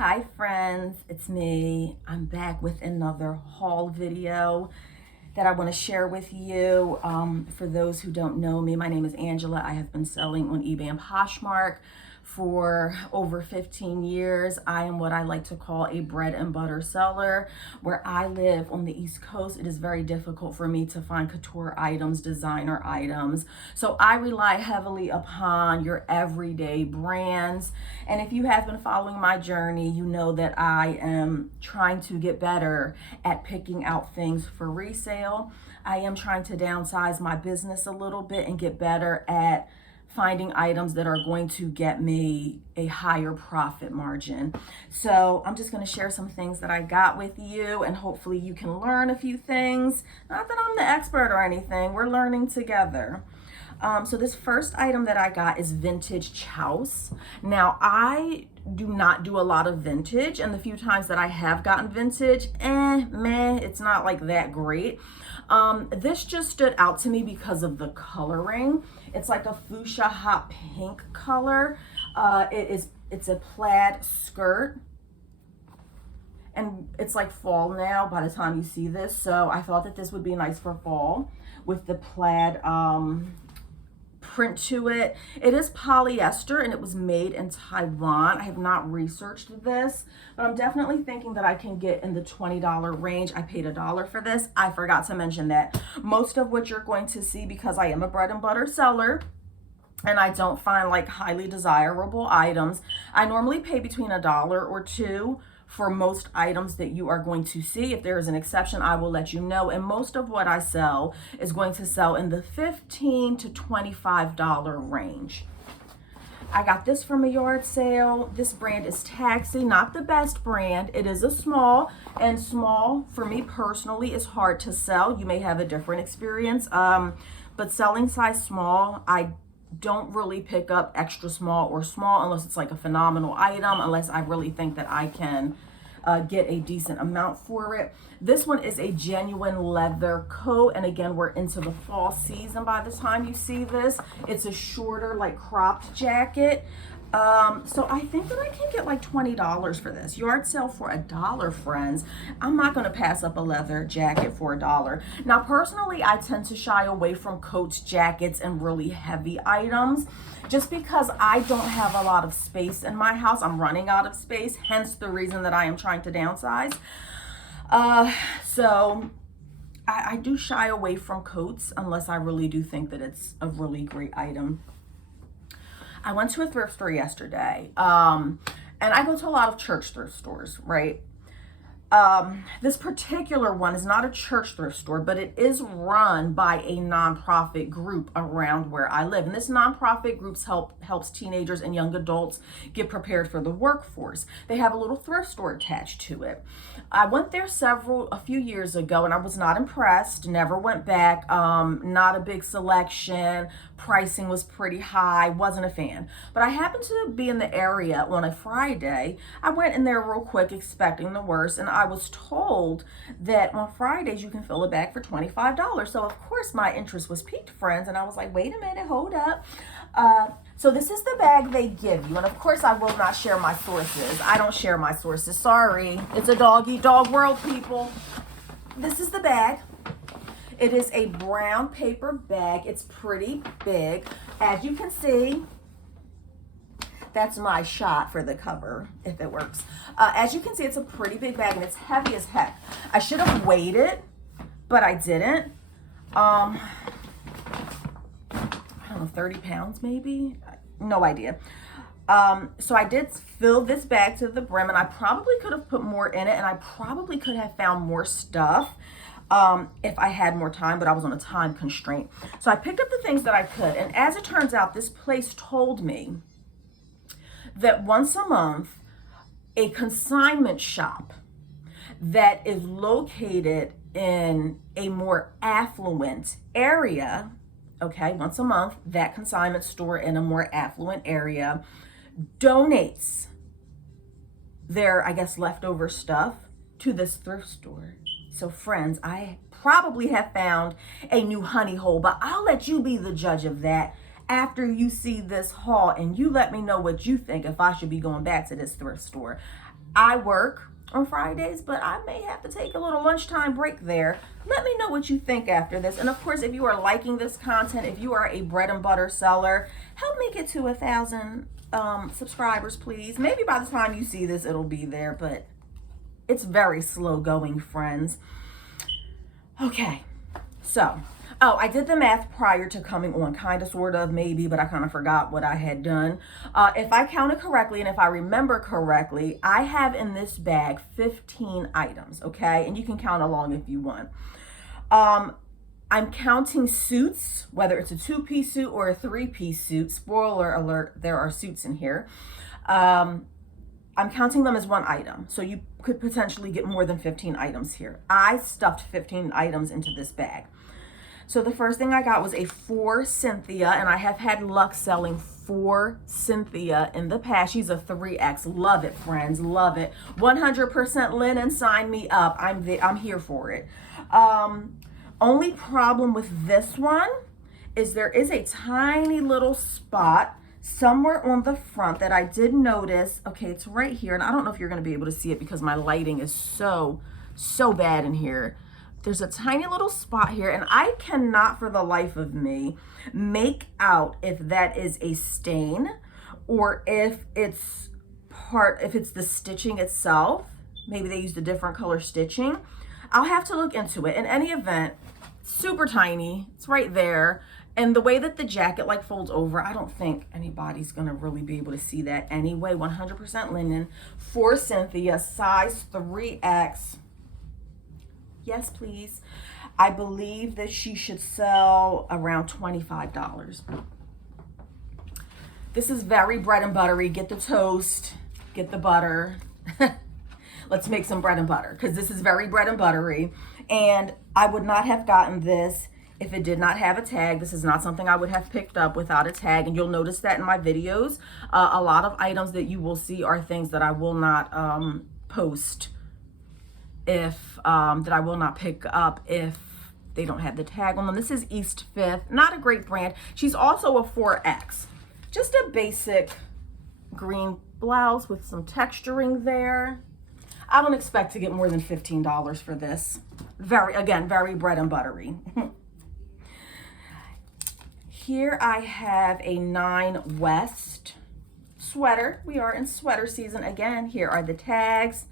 Hi friends, it's me. I'm back with another haul video that I want to share with you. For those who don't know me, my name is Angela. I have been selling on eBay and Poshmark for over 15 years. I am what I like to call a bread and butter seller. Where I live on the East Coast, it is very difficult for me to find couture items, designer items. So I rely heavily upon your everyday brands. And if you have been following my journey, you know that I am trying to get better at picking out things for resale. I am trying to downsize my business a little bit and get better at finding items that are going to get me a higher profit margin. So I'm just going to share some things that I got with you, and hopefully you can learn a few things. Not that I'm the expert or anything, we're learning together. So this first item that I got is vintage chouse. Now I do not do a lot of vintage, and the few times that I have gotten vintage, it's not like that great. This just stood out to me because of the coloring. It's like a fuchsia hot pink color. It's a plaid skirt, and it's like fall now by the time you see this, so I thought that this would be nice for fall with the plaid print to it. It is polyester and it was made in Taiwan. I have not researched this, but I'm definitely thinking that I can get in the $20 range. I paid $1 for this. I forgot to mention that. Most of what you're going to see, because I am a bread and butter seller and I don't find like highly desirable items, I normally pay between $1 or $2 for most items that you are going to see. If there is an exception, I will let you know. And most of what I sell is going to sell in the $15 to $25 range. I got this from a yard sale. This brand is Taxi, not the best brand. It is a small, and small for me personally is hard to sell. You may have a different experience, but selling size small, I don't really pick up extra small or small unless it's like a phenomenal item, unless I really think that I can get a decent amount for it. This one is a genuine leather coat, and again, we're into the fall season by the time you see this. It's a shorter, like cropped jacket. So I think that I can get like $20 for this. Yard sale for $1, friends. I'm not going to pass up a leather jacket for $1. Now, personally, I tend to shy away from coats, jackets, and really heavy items just because I don't have a lot of space in my house. I'm running out of space, hence the reason that I am trying to downsize. So I do shy away from coats unless I really do think that it's a really great item. I went to a thrift store yesterday, and I go to a lot of church thrift stores, right? This particular one is not a church thrift store, but it is run by a nonprofit group around where I live. And this nonprofit group helps teenagers and young adults get prepared for the workforce. They have a little thrift store attached to it. I went there a few years ago, and I was not impressed, never went back. Not a big selection. Pricing was pretty high, wasn't a fan. But I happened to be in the area on a Friday. I went in there real quick expecting the worst, and I was told that on Fridays you can fill a bag for $25. So of course my interest was piqued, friends, and I was like, wait a minute, hold up. So this is the bag they give you, and of course I will not share my sources. I don't share my sources, sorry. It's a dog-eat-dog world, people. This is the bag. It is a brown paper bag. It's pretty big. As you can see, that's my shot for the cover, if it works. As you can see, it's a pretty big bag, and it's heavy as heck. I should have weighed it, but I didn't. I don't know, 30 pounds maybe? No idea. So I did fill this bag to the brim, and I probably could have put more in it, and I probably could have found more stuff if I had more time, but I was on a time constraint. So I picked up the things that I could, and as it turns out, this place told me that once a month, a consignment shop that is located in a more affluent area, okay, once a month, that consignment store in a more affluent area donates their, I guess, leftover stuff to this thrift store. So friends, I probably have found a new honey hole, but I'll let you be the judge of that after you see this haul, and you let me know what you think if I should be going back to this thrift store. I work on Fridays, but I may have to take a little lunchtime break there. Let me know what you think after this. And of course, if you are liking this content, if you are a bread and butter seller, help me get to 1,000 subscribers, please. Maybe by the time you see this, it'll be there, but it's very slow going, friends. Okay, so, oh, I did the math prior to coming on, kind of, sort of, maybe, but I kind of forgot what I had done. If I counted correctly and if I remember correctly, I have in this bag 15 items, okay? And you can count along if you want. I'm counting suits, whether it's a 2-piece suit or a 3-piece suit. Spoiler alert, there are suits in here. I'm counting them as one item, so you could potentially get more than 15 items here. I stuffed 15 items into this bag. So the first thing I got was a 4 Cynthia, and I have had luck selling 4 Cynthia in the past. She's a 3X. Love it, friends. Love it. 100% linen. Sign me up. I'm here for it. Only problem with this one is there is a tiny little spot somewhere on the front that I did notice. Okay, it's right here, and I don't know if you're going to be able to see it because my lighting is so bad in here. There's a tiny little spot here, and I cannot for the life of me make out if that is a stain or if it's the stitching itself. Maybe they used a different color stitching. I'll have to look into it. In any event, super tiny. It's right there. And the way that the jacket like folds over, I don't think anybody's gonna really be able to see that anyway. 100% linen, 4 Cynthia, size 3X. Yes, please. I believe that she should sell around $25. This is very bread and buttery. Get the toast, get the butter. Let's make some bread and butter because this is very bread and buttery. And I would not have gotten this if it did not have a tag. This is not something I would have picked up without a tag. And you'll notice that in my videos. A lot of items that you will see are things that I will not post that I will not pick up if they don't have the tag on them. This is East 5th, not a great brand. She's also a 4X. Just a basic green blouse with some texturing there. I don't expect to get more than $15 for this. Again, very bread and buttery. Here I have a 9 West sweater. We are in sweater season again. Here are the tags.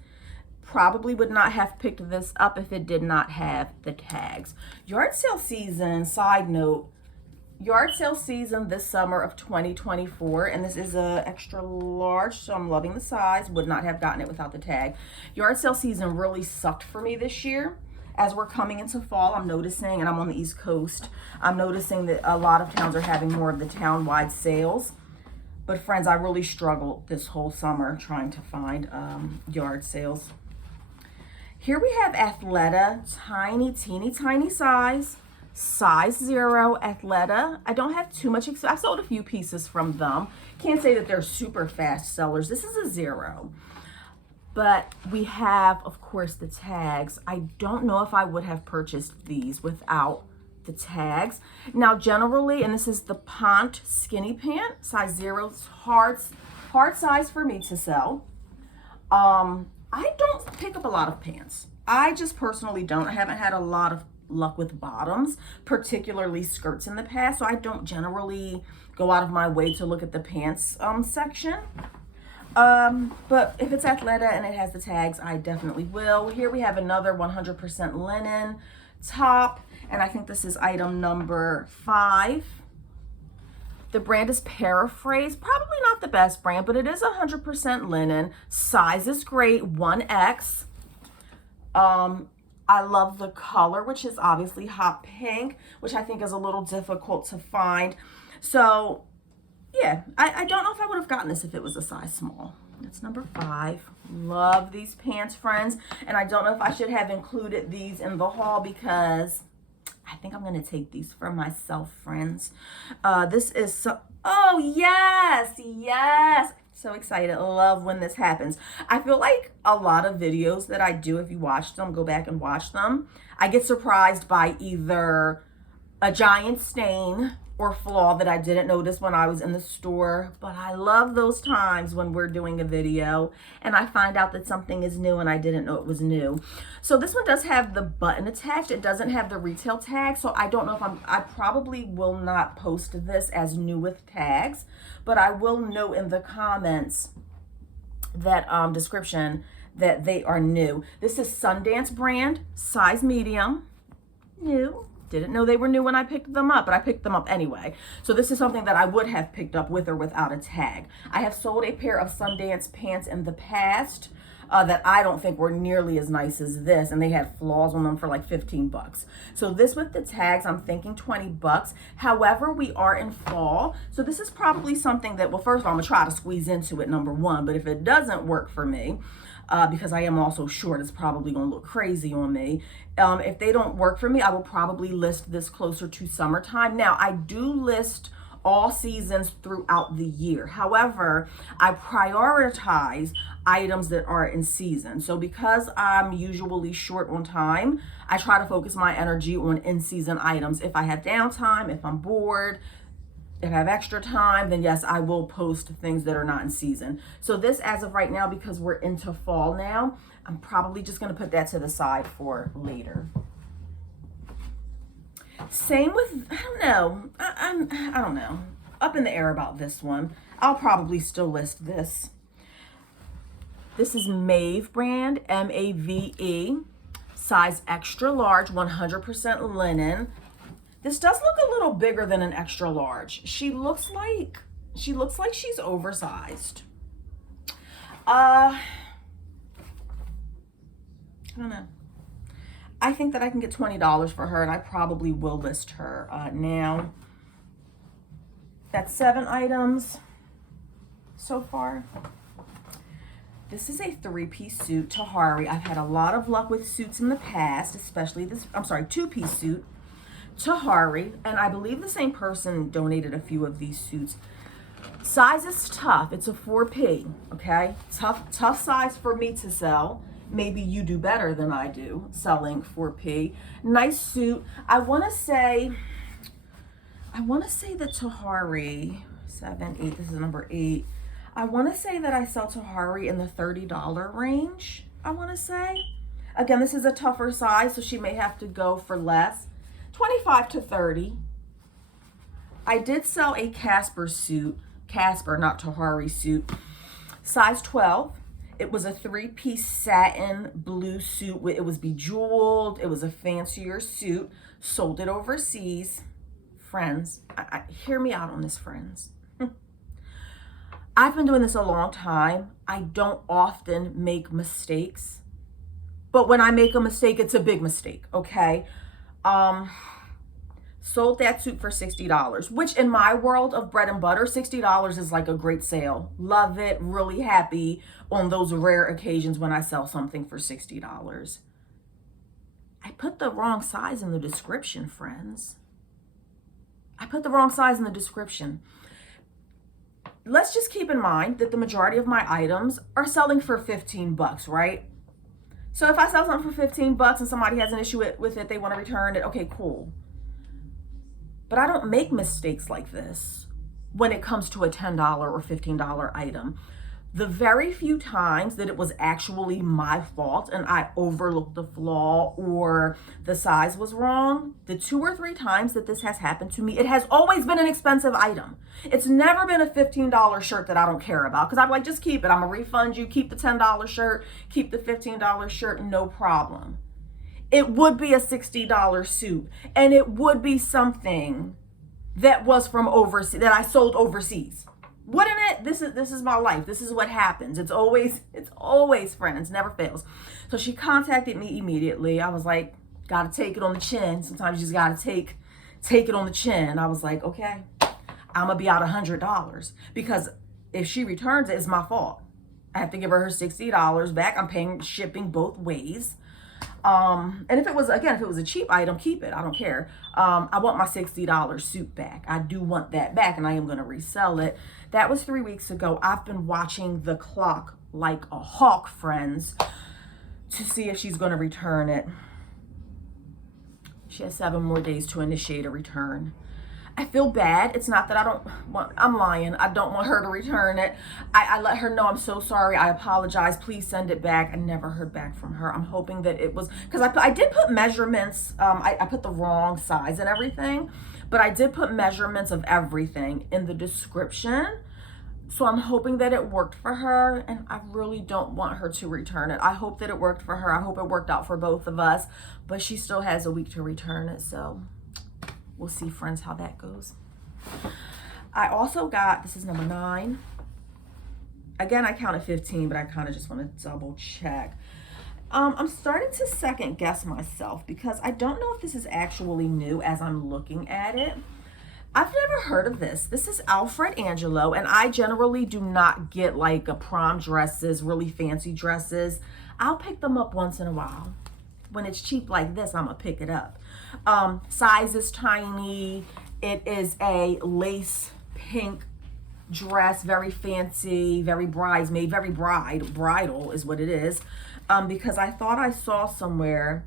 Probably would not have picked this up if it did not have the tags. Yard sale season, side note, yard sale season this summer of 2024, and this is a extra large, so I'm loving the size. Would not have gotten it without the tag. Yard sale season really sucked for me this year. As we're coming into fall, I'm noticing, and I'm on the East Coast, I'm noticing that a lot of towns are having more of the town-wide sales. But friends, I really struggled this whole summer trying to find yard sales. Here we have Athleta, tiny, teeny, tiny size 0 Athleta. I don't have too much, I sold a few pieces from them. Can't say that they're super fast sellers. This is a 0. But we have, of course, the tags. I don't know if I would have purchased these without the tags. Now, generally, and this is the Pont skinny pant, size 0. It's hard size for me to sell. I don't pick up a lot of pants. I just personally don't. I haven't had a lot of luck with bottoms, particularly skirts in the past, so I don't generally go out of my way to look at the pants section. But if it's Athleta and it has the tags, I definitely will. Here we have another 100% linen top, and I think this is item number 5. The brand is Paraphrase. Probably not the best brand, but it is 100% linen. Size is great, 1X. I love the color, which is obviously hot pink, which I think is a little difficult to find. So, yeah, I don't know if I would have gotten this if it was a size small. That's number 5. Love these pants, friends. And I don't know if I should have included these in the haul because I think I'm going to take these for myself, friends. This is so, oh, yes, yes. So excited. Love when this happens. I feel like a lot of videos that I do, if you watch them, go back and watch them, I get surprised by either a giant stain or flaw that I didn't notice when I was in the store, but I love those times when we're doing a video and I find out that something is new and I didn't know it was new. So this one does have the button attached. It doesn't have the retail tag, so I don't know if I probably will not post this as new with tags, but I will note in the comments that description that they are new. This is Sundance brand, size medium, new. Didn't know they were new when I picked them up, but I picked them up anyway. So this is something that I would have picked up with or without a tag. I have sold a pair of Sundance pants in the past that I don't think were nearly as nice as this, and they had flaws on them for like 15 bucks. So this with the tags, I'm thinking 20 bucks. However, we are in fall, so this is probably something that, well, first of all, I'm gonna try to squeeze into it, number one, but if it doesn't work for me, because I am also short, it's probably gonna look crazy on me. If they don't work for me, I will probably list this closer to summertime. Now, I do list all seasons throughout the year. However, I prioritize items that are in season. So because I'm usually short on time, I try to focus my energy on in-season items. If I have downtime, if I'm bored, if I have extra time, then yes, I will post things that are not in season. So this, as of right now, because we're into fall now, I'm probably just gonna put that to the side for later. Same with, I don't know, I don't know, up in the air about this one. I'll probably still list this. This is Mave brand, M-A-V-E, size extra large, 100% linen. This does look a little bigger than an extra large. She looks like she's oversized. I don't know. I think that I can get $20 for her, and I probably will list her now. That's 7 items so far. This is a 3-piece suit, Tahari. I've had a lot of luck with suits in the past, especially this, 2-piece suit, Tahari, and I believe the same person donated a few of these suits. Size is tough. It's a 4P, okay? Tough size for me to sell. Maybe you do better than I do selling 4P. Nice suit. I want to say that Tahari, 7, 8, this is number 8. I want to say that I sell Tahari in the $30 range, I want to say. Again, this is a tougher size, so she may have to go for less. 25 to 30. I did sell a Casper suit, not Tahari suit, size 12. It was a 3-piece satin blue suit. It was bejeweled. It was a fancier suit. Sold it overseas. Friends, hear me out on this, friends. I've been doing this a long time. I don't often make mistakes. But when I make a mistake, it's a big mistake, okay? Sold that suit for $60, which in my world of bread and butter, $60 is like a great sale. Love it, really happy on those rare occasions when I sell something for $60. I put the wrong size in the description, friends. I put the wrong size in the description. Let's just keep in mind that the majority of my items are selling for 15 bucks, right? So if I sell something for 15 bucks and somebody has an issue with it, they want to return it, okay, cool. But I don't make mistakes like this when it comes to a $10 or $15 item. The very few times that it was actually my fault and I overlooked the flaw or the size was wrong, the 2 or 3 times that this has happened to me, it has always been an expensive item. It's never been a $15 shirt that I don't care about, because I'm like, just keep it. I'm gonna refund you, keep the $10 shirt, keep the $15 shirt, no problem. It would be a $60 suit, and it would be something that was from overseas, that I sold overseas. Wouldn't it? This is my life. This is what happens. It's always friends, never fails. So she contacted me immediately. I was like, gotta take it on the chin. Sometimes you just gotta take it on the chin. I was like, okay, I'm gonna be out $100, because if she returns it, it's my fault. I have to give her $60 back. I'm paying shipping both ways. And if it was a cheap item, keep it. I don't care. I want my $60 suit back. I do want that back, and I am going to resell it. That was 3 weeks ago. I've been watching the clock like a hawk, friends, to see if she's going to return it. She has 7 more days to initiate a return. I feel bad. It's not that I don't want, I'm lying. I don't want her to return it. I let her know I'm so sorry. I apologize. Please send it back. I never heard back from her. I'm hoping that it was, because I did put measurements. I put the wrong size and everything, but I did put measurements of everything in the description. So I'm hoping that it worked for her, and I really don't want her to return it. I hope that it worked for her. I hope it worked out for both of us, but she still has a week to return it. So we'll see, friends, how that goes. I also got, this is number 9. Again, I counted 15, but I kind of just want to double check. I'm starting to second guess myself because I don't know if this is actually new as I'm looking at it. I've never heard of this. This is Alfred Angelo, and I generally do not get like a prom dresses, really fancy dresses. I'll pick them up once in a while. When it's cheap like this, I'm gonna pick it up. Size is tiny. It is a lace pink dress, very fancy, very bridesmaid, very bridal is what it is. Because I thought I saw somewhere.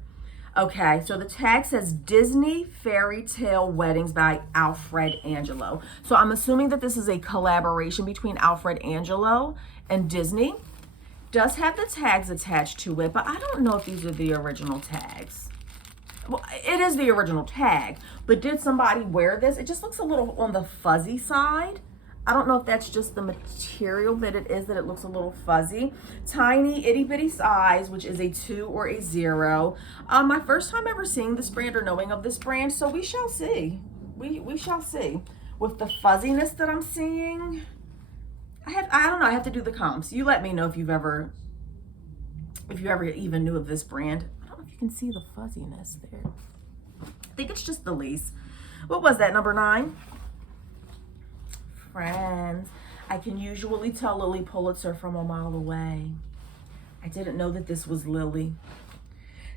Okay, so the tag says Disney Fairy Tale Weddings by Alfred Angelo. So I'm assuming that this is a collaboration between Alfred Angelo and Disney. Does have the tags attached to it, but I don't know if these are the original tags. Well, it is the original tag, but did somebody wear this? It just looks a little on the fuzzy side. I don't know if that's just the material that it is, that it looks a little fuzzy. Tiny, itty bitty size, which is a 2 or a 0. My first time ever seeing this brand or knowing of this brand, so we shall see. We shall see. With the fuzziness that I'm seeing, I don't know, I have to do the comps. You let me know if you ever even knew of this brand. I don't know if you can see the fuzziness there. I think it's just the lace. What was that, number 9? Friends, I can usually tell Lily Pulitzer from a mile away. I didn't know that this was Lily.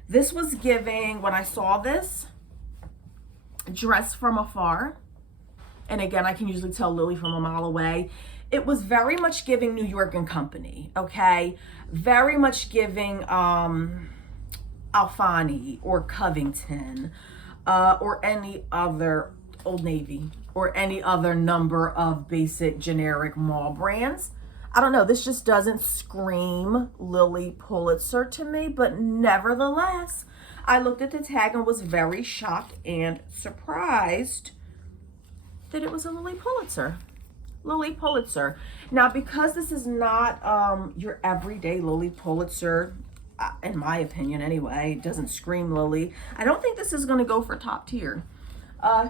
This was giving, when I saw this, dress from afar. And again, I can usually tell Lily from a mile away. It was very much giving New York and Company, okay? Very much giving Alfani or Covington or any other, Old Navy, or any other number of basic generic mall brands. I don't know, this just doesn't scream Lily Pulitzer to me, but nevertheless, I looked at the tag and was very shocked and surprised that it was a Lily Pulitzer. Lily Pulitzer. Now, because this is not your everyday Lily Pulitzer, in my opinion anyway, it doesn't scream Lily, I don't think this is gonna go for top tier.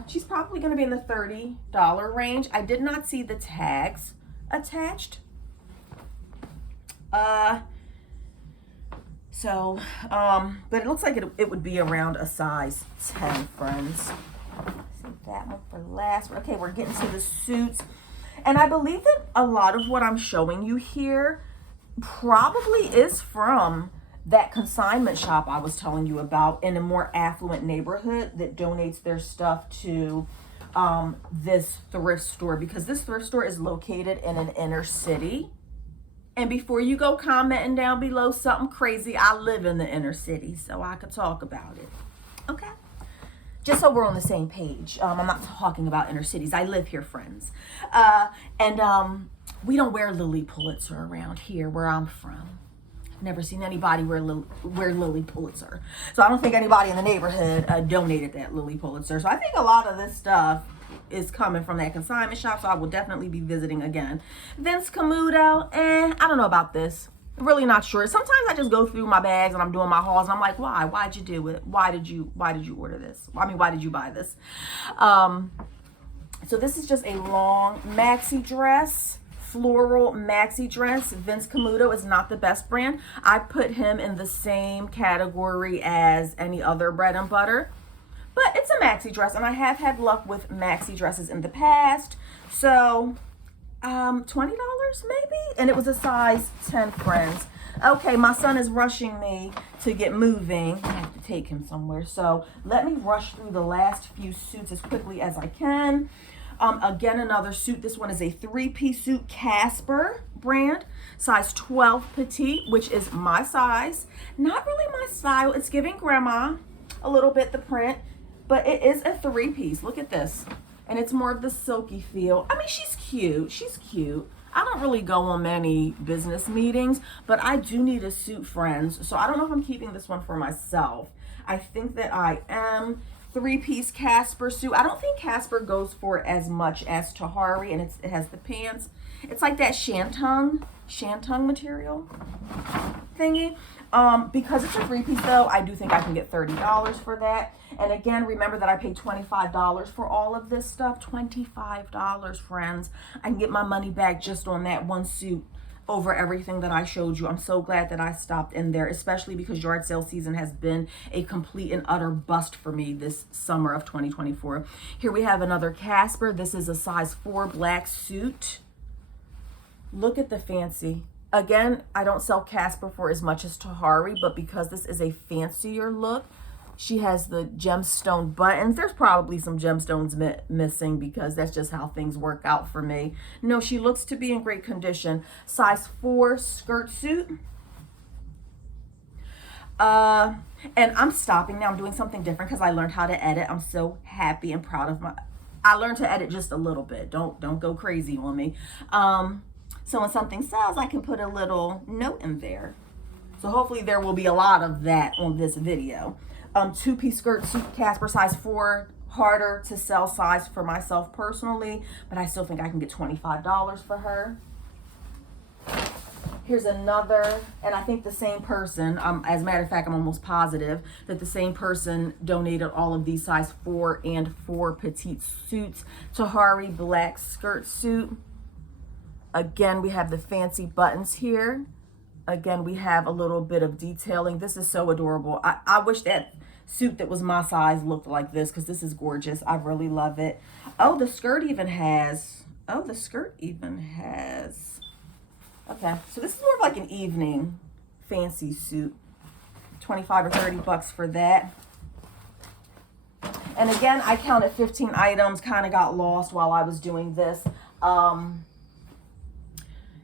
She's probably going to be in the $30 range. I did not see the tags attached. But it looks like it would be around a size 10, friends. Save that one for last. Okay, we're getting to the suits. And I believe that a lot of what I'm showing you here probably is from that consignment shop I was telling you about in a more affluent neighborhood that donates their stuff to this thrift store, because this thrift store is located in an inner city. And before you go commenting down below something crazy, I live in the inner city, so I could talk about it. Okay? Just so we're on the same page. I'm not talking about inner cities. I live here, friends. We don't wear Lily Pulitzer around here where I'm from. Never seen anybody wear Lily Pulitzer. So I don't think anybody in the neighborhood donated that Lily Pulitzer. So I think a lot of this stuff is coming from that consignment shop, so I will definitely be visiting again. Vince Camuto, I don't know about this. Really not sure. Sometimes I just go through my bags and I'm doing my hauls and I'm like, why? Why'd you do it? Why did you order this? I mean, why did you buy this? So this is just a long maxi dress. Floral maxi dress. Vince Camuto is not the best brand. I put him in the same category as any other bread and butter, but it's a maxi dress, and I have had luck with maxi dresses in the past. So $20 maybe, and it was a size 10, friends. Okay, my son is rushing me to get moving. I have to take him somewhere, so let me rush through the last few suits as quickly as I can. Again, another suit. This one is a 3-piece suit, Casper brand, size 12 petite, which is my size. Not really my style. It's giving grandma a little bit, the print, but it is a 3-piece. Look at this. And it's more of the silky feel. I mean, she's cute. She's cute. I don't really go on many business meetings, but I do need a suit, friends. So I don't know if I'm keeping this one for myself. I think that I am. 3-piece Casper suit. I don't think Casper goes for as much as Tahari, and it has the pants. It's like that shantung material thingy. Because it's a 3-piece though, I do think I can get $30 for that. And again, remember that I paid $25 for all of this stuff. $25, friends. I can get my money back just on that one suit over everything that I showed you. I'm so glad that I stopped in there, especially because yard sale season has been a complete and utter bust for me this summer of 2024. Here we have another Casper. This is a size 4 black suit. Look at the fancy. Again, I don't sell Casper for as much as Tahari, but because this is a fancier look, she has the gemstone buttons. There's probably some gemstones missing because that's just how things work out for me. No, she looks to be in great condition. Size 4 skirt suit. And I'm stopping now. I'm doing something different because I learned how to edit. I'm so happy and proud of I learned to edit just a little bit. Don't go crazy on me. So when something sells, I can put a little note in there. So hopefully there will be a lot of that on this video. 2-piece skirt suit, Casper, size 4, harder to sell size for myself personally, but I still think I can get $25 for her. Here's another, and I think the same person, as a matter of fact, I'm almost positive that the same person donated all of these size 4 and 4 petite suits. Tahari black skirt suit. Again, we have the fancy buttons here. Again, we have a little bit of detailing. This is so adorable. I wish that suit that was my size looked like this because this is gorgeous. I really love it. Oh, the skirt even has, okay, so this is more of like an evening fancy suit. 25 or 30 bucks for that. And again, I counted 15 items, kind of got lost while I was doing this.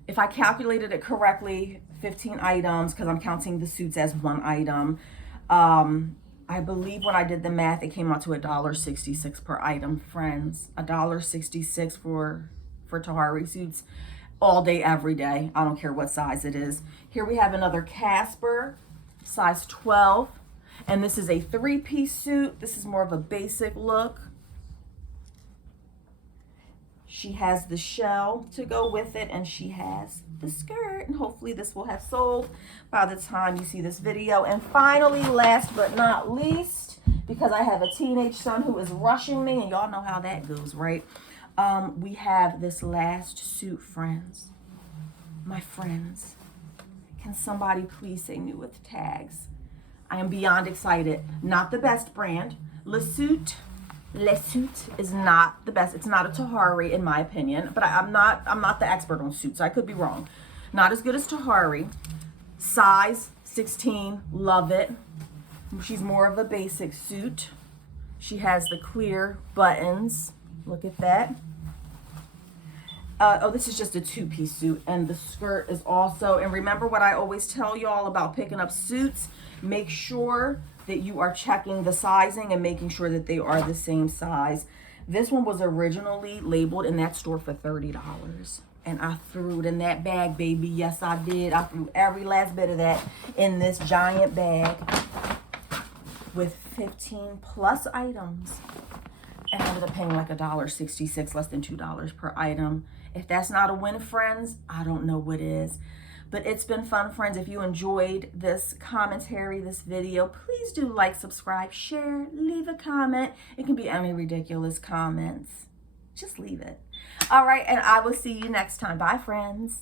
If I calculated it correctly, 15 items, because I'm counting the suits as one item. I believe when I did the math, it came out to $1.66 per item, friends. $1.66 for Tahari suits all day, every day. I don't care what size it is. Here we have another Casper, size 12. And this is a 3-piece suit. This is more of a basic look. She has the shell to go with it, and she has the skirt, and hopefully this will have sold by the time you see this video. And finally, last but not least, because I have a teenage son who is rushing me, and y'all know how that goes, right? We have this last suit, friends. My friends, can somebody please say new with tags? I am beyond excited. Not the best brand. Le Suit is not the best. It's not a Tahari in my opinion, but I'm not the expert on suits. I could be wrong. Not as good as Tahari. Size 16, love it. She's more of a basic suit. She has the clear buttons. Look at that. Oh, this is just a 2-piece suit, and the skirt is also, and remember what I always tell y'all about picking up suits, make sure that you are checking the sizing and making sure that they are the same size. This one was originally labeled in that store for $30, and I threw it in that bag, baby. Yes, I did. I threw every last bit of that in this giant bag with 15 plus items, and I ended up paying like $1.66, less than $2 per item. If that's not a win, friends, I don't know what is. But it's been fun, friends. If you enjoyed this commentary, this video, please do like, subscribe, share, leave a comment. It can be any ridiculous comments. Just leave it. All right, and I will see you next time. Bye, friends.